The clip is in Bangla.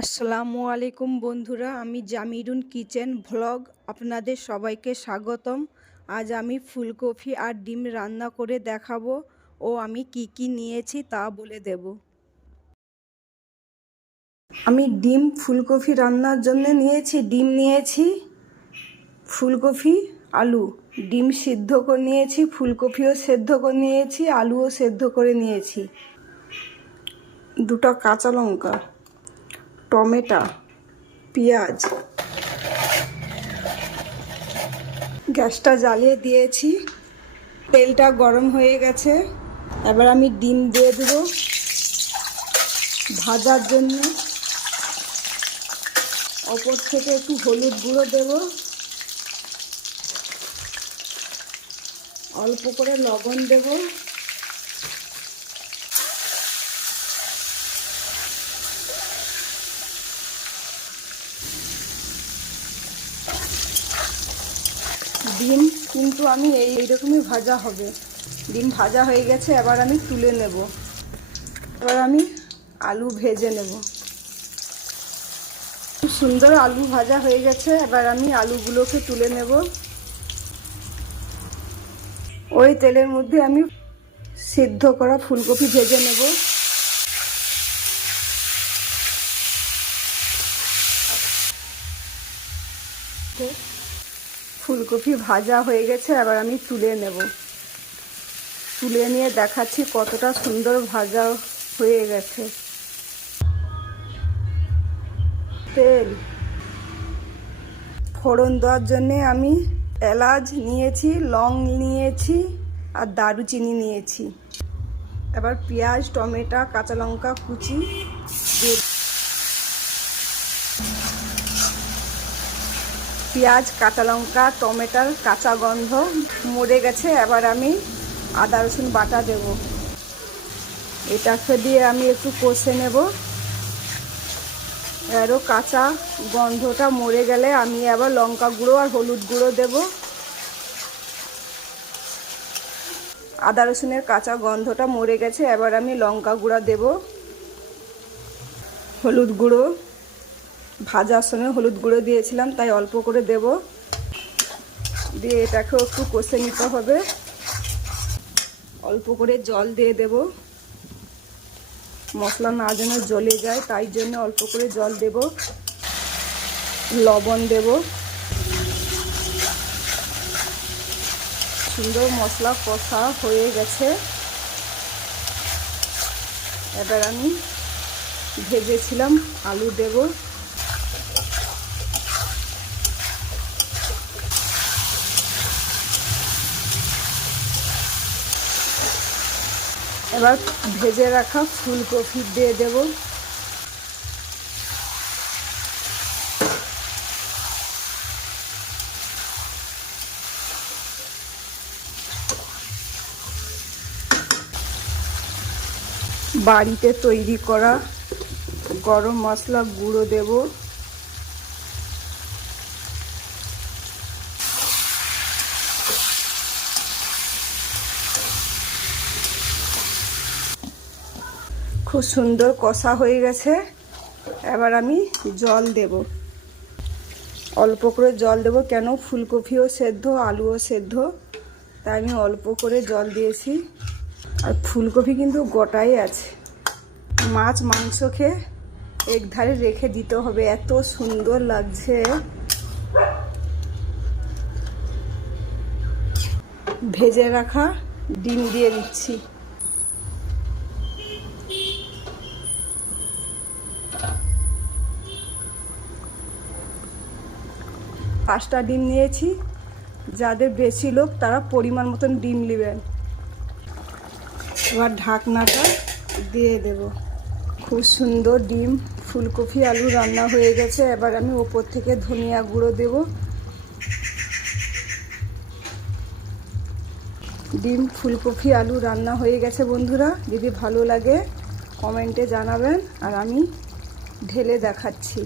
আসসালামু আলাইকুম বন্ধুরা, আমি জামিরুন কিচেন ভ্লগ আপনাদের সবাইকে স্বাগতম। আজ আমি ফুলকপি আর ডিম রান্না করে দেখাবো ও আমি কি নিয়েছি তা বলে দেব। আমি ডিম ফুলকপি রান্নার জন্য ডিম নিয়েছি, ফুলকপি, আলু। ডিম সিদ্ধ করে নিয়েছি, ফুলকপিও সেদ্ধ করে নিয়েছি, আলুও সেদ্ধ করে নিয়েছি, দুটো কাঁচা লঙ্কা, টমেটো, পেঁয়াজ। গ্যাসটা জ্বালিয়ে দিয়েছি, তেলটা গরম হয়ে গেছে। এবার আমি ডিম দিয়ে দেবো ভাজার জন্য। ওপর থেকে একটু হলুদ গুঁড়ো দেব, অল্প করে লবণ দেব, ডিম কিন্তু আমি এইরকমই ভাজা হবে। ডিম ভাজা হয়ে গেছে, এবার আমি তুলে নেব। এবার আমি আলু ভেজে নেব। খুব সুন্দর আলু ভাজা হয়ে গেছে, এবার আমি আলুগুলোকে তুলে নেব। ওই তেলের মধ্যে আমি সিদ্ধ করা ফুলকপি ভেজে নেব। ফুলকপি ভাজা হয়ে গেছে, এবার আমি তুলে নেব। তুলে নিয়ে দেখাচ্ছি কতটা সুন্দর ভাজা হয়ে গেছে। তেল ফোড়ন দেওয়ার জন্যে আমি এলাচ নিয়েছি, লং নিয়েছি আর দারুচিনি নিয়েছি। এবার পেঁয়াজ, টমেটো, কাঁচা লঙ্কা কুচি দিয়ে, পেঁয়াজ, কাঁচা লঙ্কা, টমেটোর কাঁচা গন্ধ মরে গেছে। এবার আমি আদা রসুন বাটা দেব। এটাকে দিয়ে আমি একটু কষে নেব। আরও কাঁচা গন্ধটা মরে গেলে আমি আবার লঙ্কা গুঁড়ো আর হলুদ গুঁড়ো দেব। আদা রসুনের কাঁচা গন্ধটা মরে গেছে, এবার আমি লঙ্কা গুঁড়া দেব, হলুদ গুঁড়ো। ভাজার সময় হলুদ গুঁড়ো দিয়েছিলাম, তাই অল্প করে দেব। দিয়ে এটাকেও একটু কষে নিতে হবে। অল্প করে জল দিয়ে দেব, মশলা না যেন জ্বলে যায়, তাই জন্য অল্প করে জল দেব। লবণ দেব। সুন্দর মশলা কষা হয়ে গেছে। এবার আমি ভেজেছিলাম আলু দেব। এবার ভেজে রাখা ফুলকপি দিয়ে দেব। বাড়িতে তৈরি করা গরম মশলা গুঁড়ো দেব। খুব সুন্দর কষা হয়ে গেছে। এবার আমি জল দেব, অল্প করে জল দেব। কেন, ফুলকপিও সেদ্ধ, আলুও সেদ্ধ, তাই আমি অল্প করে জল দিয়েছি। আর ফুলকপি কিন্তু গোটাই আছে। মাছ মাংস খেয়ে এক ধারে রেখে দিতে হবে, এত সুন্দর লাগছে। ভেজে রাখা ডিম দিয়ে দিচ্ছি। পাঁচটা ডিম নিয়েছি, যাদের বেশি লোক তারা পরিমাণ মতন ডিম নেবেন। এবার ঢাকনাটা দিয়ে দেব। খুব সুন্দর ডিম ফুলকপি আলু রান্না হয়ে গেছে। এবার আমি ওপর থেকে ধনিয়া গুঁড়ো দেব। ডিম ফুলকপি আলু রান্না হয়ে গেছে বন্ধুরা। যদি ভালো লাগে কমেন্টে জানাবেন, আর আমি ঢেলে দেখাচ্ছি।